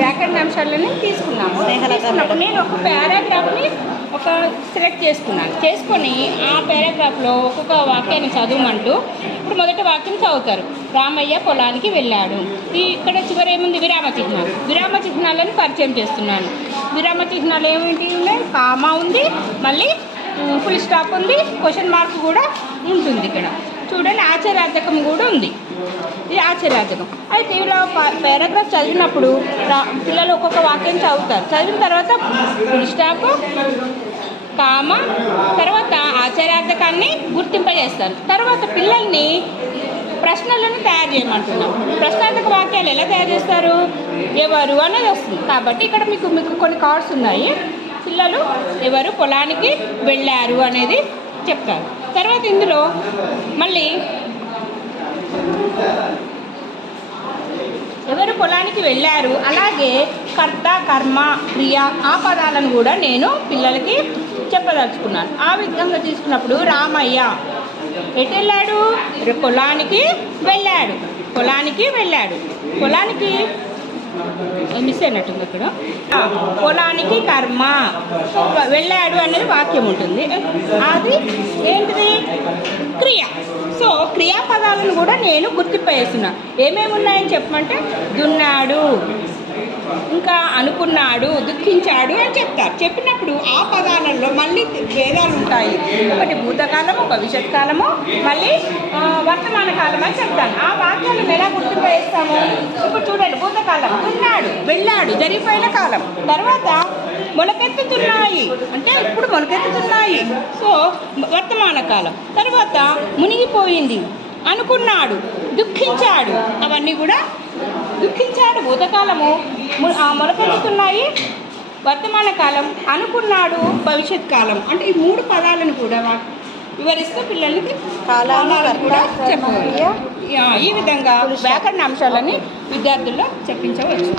వ్యాకరణ అంశాలని తీసుకున్నాము. నేను ఒక పారాగ్రాఫ్ని సెలెక్ట్ చేసుకొని ఆ పారాగ్రాఫ్లో ఒక్కొక్క వాక్యాన్ని చదవమంటూ ఇప్పుడు మొదటి వాక్యం చదువుతారు. రామయ్య పొలానికి వెళ్ళాడు. ఇక్కడ చివరి ఏముంది? విరామ చిహ్నాలు. విరామ చిహ్నాలను పరిచయం చేస్తున్నాను. విరామ చిహ్నాలు ఏమిటి ఉన్నాయి? కామా ఉంది, మళ్ళీ ఫుల్ స్టాప్ ఉంది, క్వశ్చన్ మార్క్ కూడా ఉంటుంది. ఇక్కడ చూడండి, ఆచార్యార్థకం కూడా ఉంది. ఇది ఆచార్యార్థకం. అయితే ఇలా పారాగ్రాఫ్ చదివినప్పుడు పిల్లలు ఒక్కొక్క వాక్యం చదువుతారు. చదివిన తర్వాత ఫుల్ స్టాప్, కామ, తర్వాత ఆచార్యార్థకాన్ని గుర్తింపజేస్తారు. తర్వాత పిల్లల్ని ప్రశ్నలను తయారు చేయమంటున్నాం. ప్రశ్నార్థక వాక్యాలు ఎలా తయారు చేస్తారు? ఎవరు అనేది వస్తుంది. కాబట్టి ఇక్కడ మీకు కొన్ని కార్డ్స్ ఉన్నాయి. పిల్లలు ఎవరు పొలానికి వెళ్ళారు అనేది చెప్తారు. తర్వాత ఇందులో మళ్ళీ ఎవరు పొలానికి వెళ్ళారు, అలాగే కర్త, కర్మ, క్రియ, ఆ పదాలను కూడా నేను పిల్లలకి చెప్పదలుచుకున్నాను. ఆ విధంగా తీసుకున్నప్పుడు రామయ్య ఎటు వెళ్ళాడు? పొలానికి వెళ్ళాడు. పొలానికి మిస్ అయినట్టుంది ఇక్కడ. పొలానికి కర్మ, వెళ్ళాడు అనేది వాక్యం ఉంటుంది. అది ఏంటిది? క్రియ. సో క్రియాపదాలను కూడా నేను గుర్తింపు చేస్తున్నా. ఏమేమి ఉన్నాయని చెప్పమంటే దున్నాడు, ఇంకా అనుకున్నాడు, దుఃఖించాడు అని చెప్తారు. చెప్పినప్పుడు ఆ పదాలలో మళ్ళీ భేదాలు ఉంటాయి. ఒకటి భూతకాలము, భవిష్యత్ కాలము, మళ్ళీ వర్తమాన కాలం అని చెప్తాను. ఆ వాక్యాలను ఎలా గుర్తింపు చేస్తాము? ఇప్పుడు చూడండి, భూతకాలం దున్నాడు, వెళ్ళాడు, జరిగిపోయిన కాలం. తర్వాత మొలకెత్తుతున్నాయి అంటే ఇప్పుడు మొలకెత్తుతున్నాయి, సో వర్తమాన కాలం. తర్వాత మునిగిపోయింది, అనుకున్నాడు, దుఃఖించాడు, అవన్నీ కూడా దుఃఖించాడు భూతకాలము, మొలకెత్తుతున్నాయి వర్తమాన కాలం, అనుకున్నాడు భవిష్యత్ కాలం. అంటే ఈ మూడు పదాలను కూడా వివరిస్తూ పిల్లలకి కాలాలు కూడా చెప్పవచ్చు. ఈ విధంగా వ్యాకరణ అంశాలని విద్యార్థుల్లో చెప్పించవచ్చు.